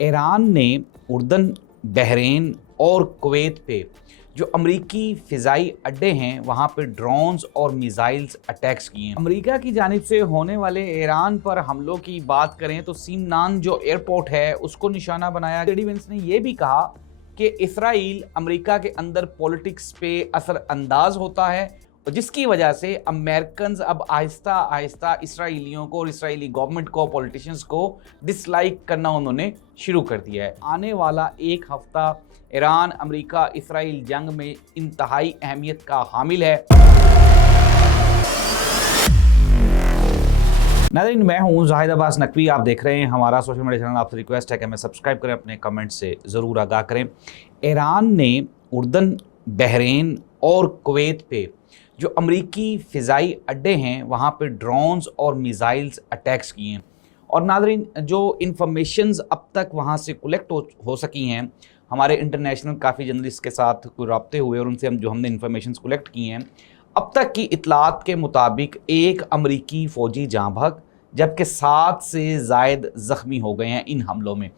Iran ने उर्दन, Bahrain और Kuwait पे जो अमरीकी फ़िज़ाई अड्डे हैं वहाँ पे ड्रोन्स और मिसाइल्स अटैक्स किए हैं। अमरीका की जानिब से होने वाले ईरान पर हमलों की बात करें तो सीमनान जो एयरपोर्ट है उसको निशाना बनाया। जेडी वेंस ने यह भी कहा कि इसराइल अमरीका के अंदर पॉलिटिक्स पे असर अंदाज होता है और जिसकी वजह से अमेरिकन्स अब आहिस्ता आहिस्ता इसराइलियों को और इसराइली गवर्नमेंट को, पॉलिटिशियंस को डिसलाइक करना उन्होंने शुरू कर दिया है। आने वाला एक हफ्ता ईरान अमरीका इसराइल जंग में इंतहाई अहमियत का हामिल है। नाज़रीन, मैं हूं जाहिद अब्बास नकवी, आप देख रहे हैं हमारा सोशल मीडिया चैनल। आपसे रिक्वेस्ट है कि हमें सब्सक्राइब करें, अपने कमेंट से ज़रूर आगाह करें। ईरान ने उर्दन, बहरीन और कुवैत पे जो अमरीकी फ़िज़ाई अड्डे हैं वहाँ पे ड्रोन्स और मिसाइल्स अटैक्स किए हैं। और नाज़रीन, जो इन्फॉर्मेशंस अब तक वहाँ से कलेक्ट हो सकी हैं, हमारे इंटरनेशनल काफ़ी जर्नलिस्ट के साथ कोई रब्ते हुए और उनसे हमने इन्फॉर्मेशंस कलेक्ट की हैं। अब तक की इतलात के मुताबिक एक अमरीकी फ़ौजी जाँ बहक जबकि 7 से ज़ायद ज़ख्मी हो गए हैं इन हमलों में।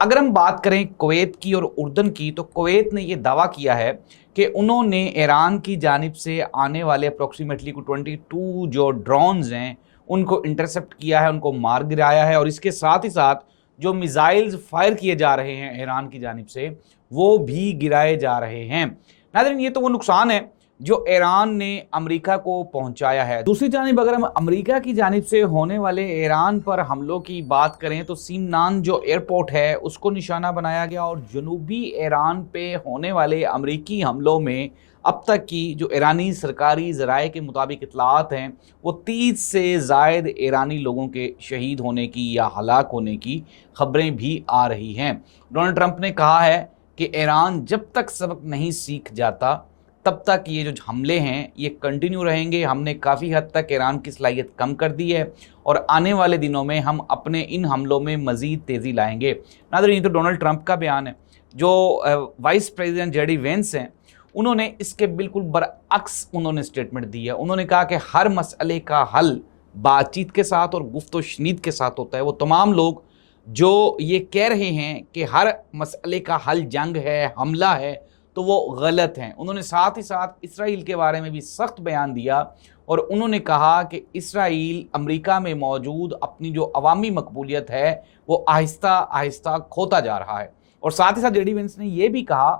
अगर हम बात करें कुवैत की और उर्दन की, तो कुवैत ने यह दावा किया है कि उन्होंने ईरान की जानिब से आने वाले अप्रॉक्सीमेटली 22 जो ड्रोन्स हैं उनको इंटरसेप्ट किया है, उनको मार गिराया है। और इसके साथ ही साथ जो मिसाइल्स फायर किए जा रहे हैं ईरान की जानिब से वो भी गिराए जा रहे हैं। नाज़रीन, ये तो वो नुकसान है जो ईरान ने अमेरिका को पहुंचाया है। दूसरी जानिब अगर हम अमेरिका की जानिब से होने वाले ईरान पर हमलों की बात करें तो सीमनान जो एयरपोर्ट है उसको निशाना बनाया गया। और जनूबी ईरान पे होने वाले अमेरिकी हमलों में अब तक की जो ईरानी सरकारी ज़राए के मुताबिक इतलात हैं वो 30 से ज़ायद ईरानी लोगों के शहीद होने की या हलाक होने की खबरें भी आ रही हैं। डोनाल्ड ट्रंप ने कहा है कि ईरान जब तक सबक नहीं सीख जाता तब तक ये जो हमले हैं ये कंटिन्यू रहेंगे। हमने काफ़ी हद तक ईरान की सलाहियत कम कर दी है और आने वाले दिनों में हम अपने इन हमलों में मज़ीद तेज़ी लाएंगे। नाज़रीन, ये तो डोनाल्ड ट्रंप का बयान है। जो वाइस प्रेसिडेंट जेडी वेंस हैं उन्होंने इसके बिल्कुल बरअक्स उन्होंने स्टेटमेंट दी है। उन्होंने कहा कि हर मसले का हल बातचीत के साथ और गुफ्त-ओ-शनीद के साथ होता है। वो तमाम लोग जो ये कह रहे हैं कि हर मसले का हल जंग है, हमला है, तो वो गलत हैं। उन्होंने साथ ही साथ इसराइल के बारे में भी सख्त बयान दिया और उन्होंने कहा कि इसराइल अमेरिका में मौजूद अपनी जो अवामी मकबूलियत है वो आहिस्ता आहिस्ता खोता जा रहा है। और साथ ही साथ जेडी वेंस ने यह भी कहा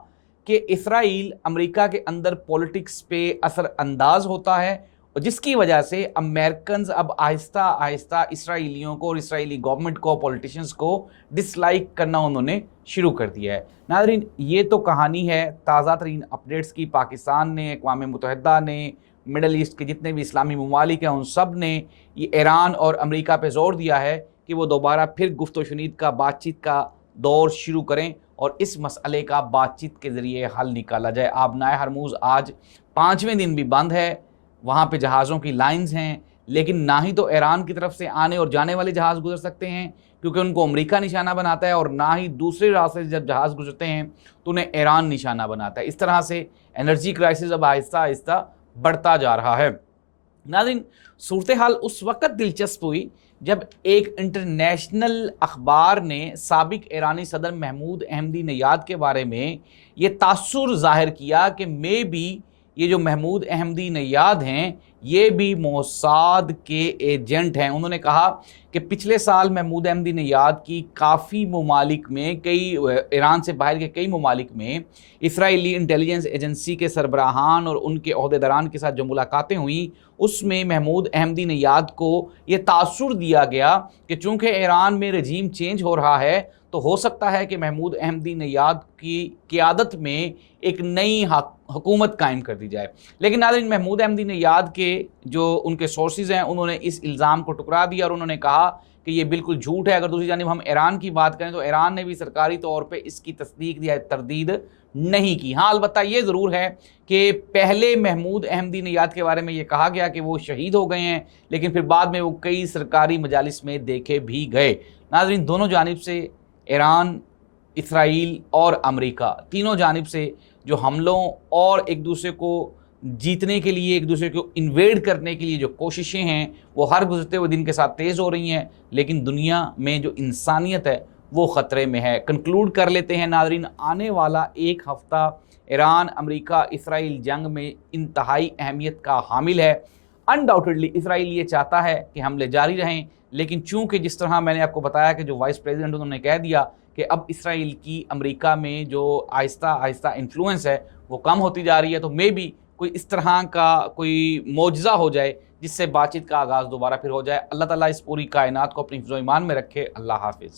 कि इसराइल अमेरिका के अंदर पॉलिटिक्स पे असर अंदाज होता है और जिसकी वजह से अमेरिकन्स अब आहिस्ता आहिस्ता इसराइलियों को और इसराइली गवर्नमेंट को, पॉलिटिशियंस को डिसलाइक करना उन्होंने शुरू कर दिया है। नाज़रीन, ये तो कहानी है ताज़ा तरीन अपडेट्स की। पाकिस्तान ने, अक़वाम मुत्तहिदा ने, मिडल ईस्ट के जितने भी इस्लामी ममालिक हैं उन सब ने ये ईरान और अमेरिका पे ज़ोर दिया है कि वो दोबारा फिर गुफ्त-ओ-शनीद का, बातचीत का दौर शुरू करें और इस मसले का बातचीत के ज़रिए हल निकाला जाए। आबनाए हरमूज़ आज 5वें दिन भी बंद है, वहाँ पे जहाज़ों की लाइन्स हैं, लेकिन ना ही तो ईरान की तरफ से आने और जाने वाले जहाज़ गुजर सकते हैं क्योंकि उनको अमेरिका निशाना बनाता है, और ना ही दूसरे रास्ते से जब जहाज़ गुजरते हैं तो उन्हें ईरान निशाना बनाता है। इस तरह से एनर्जी क्राइसिस अब आहिस्ता आहिस्ता बढ़ता जा रहा है। नाज़रीन, सूरत हाल उस वक़्त दिलचस्प हुई जब एक इंटरनेशनल अखबार ने साबिक ईरानी सदर महमूद अहमदी नयाद के बारे में ये तासुर ज़ाहिर किया कि मे बी ये जो महमूद अहमदी नयाद हैं ये भी मोसाद के एजेंट हैं। उन्होंने कहा कि पिछले साल महमूद अहमदी नयाद की काफ़ी ममालिक में, कई ईरान से बाहर के कई ममालिक में इसराइली इंटेलिजेंस एजेंसी के सरबराहान और उनके अहदेदारान के साथ जो मुलाकातें हुई उसमें महमूद अहमदी नयाद को ये तासुर दिया गया कि चूँकि ईरान में रजीम चेंज हो रहा है तो हो सकता है कि महमूद अहमदी नयाद की क़ियादत में एक नई हुकूमत कायम कर दी जाए। लेकिन नाज़रीन, महमूद अहमदी नयाद के जो उनके सोर्सेज हैं उन्होंने इस इल्ज़ाम को ठुकरा दिया और उन्होंने कहा कि ये बिल्कुल झूठ है। अगर दूसरी जानिब हम ईरान की बात करें तो ईरान ने भी सरकारी तौर पे इसकी तस्दीक या तरदीद नहीं की। हाँ, अलबत्ता ये ज़रूर है कि पहले महमूद अहमदी नयाद के बारे में ये कहा गया कि वो शहीद हो गए हैं, लेकिन फिर बाद में वो कई सरकारी मजालिस में देखे भी गए। नाज़रीन, दोनों जानिब से ईरान, इसराइल और अमेरिका, तीनों जानिब से जो हमलों और एक दूसरे को जीतने के लिए, एक दूसरे को इन्वेड करने के लिए जो कोशिशें हैं वो हर गुजरते हुए दिन के साथ तेज़ हो रही हैं, लेकिन दुनिया में जो इंसानियत है وہ خطرے میں ہے۔ کنکلوڈ کر لیتے ہیں ناظرین، آنے والا ایک ہفتہ ایران امریکہ اسرائیل جنگ میں انتہائی اہمیت کا حامل ہے۔ انڈاؤٹڈلی اسرائیل یہ چاہتا ہے کہ حملے جاری رہیں، لیکن چونکہ جس طرح میں نے آپ کو بتایا کہ جو وائس پریزیڈنٹ انہوں نے کہہ دیا کہ اب اسرائیل کی امریکہ میں جو آہستہ آہستہ انفلوئنس ہے وہ کم ہوتی جا رہی ہے، تو مے بی کوئی اس طرح کا کوئی معجزہ ہو جائے جس سے بات چیت کا آغاز دوبارہ پھر ہو جائے۔ اللہ تعالیٰ اس پوری کائنات کو اپنی حفظ و ایمان میں رکھے۔ اللہ حافظ۔